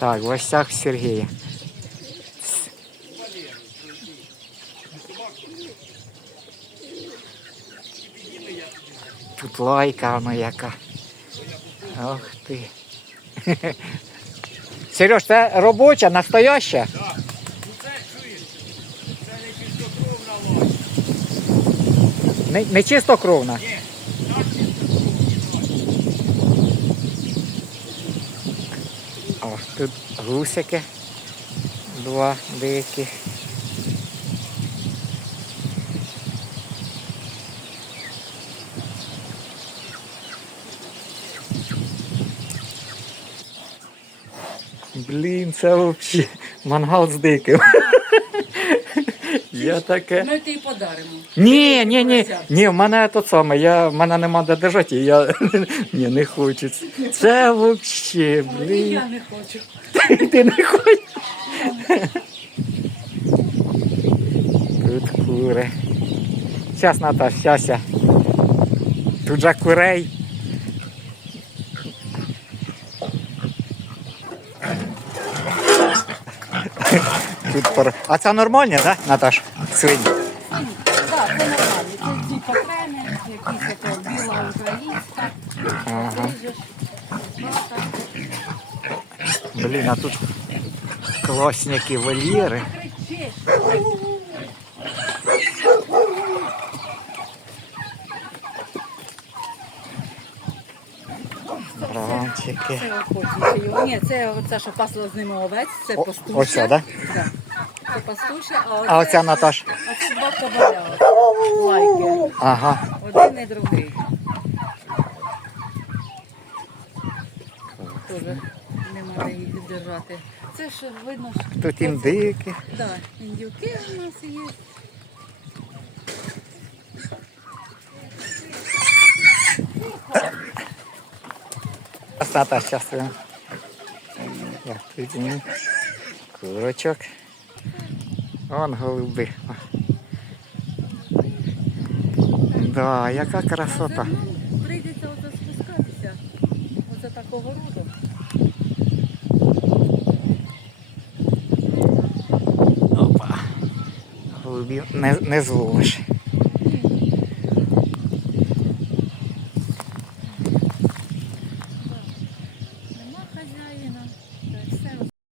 Так, в гостях Сергія. Тут лайка воно яка. Ох ти. Сереж, це робоча, настояща? Ну це чуєш, це не чистокровна лось. Не, не чистокровна. Ні, О, тут гусики. Два деякі. Блін, це взагалі мангал з диким. Я таке. Ми тобі подаримо. Ні, ні, ні, ні, в мене то саме, я, в мене нема де держати, і я ні, не хочу. Це взагалі, блін. Я не хочу. Ти не хочеш? Тут кури. Зараз, щас я. Тут же курей. Тут пор... А це нормальні, так, да, Наташ? Свині? Так, це нормально. Це ці покреми, якісь ото біла українська. Ага. Блін, а тут класні вольєри. Це охотниче його. Ні, це оце, що пасла з ними овець, це О- пастуша. оце, да? Да. Це пастуша, а оце, А оця Наташ. оце два кабаля. Лайки. Ага. Один і другий. Тоже нема де їх держати. Це ж видно, що Тут індики. да, індюки у нас є. Наташ. Я курочок. Вон голуби. Да, яка красота. Прийдеться оце спускатися. Оце такого роду. Опа. Голубів не, не зловиш.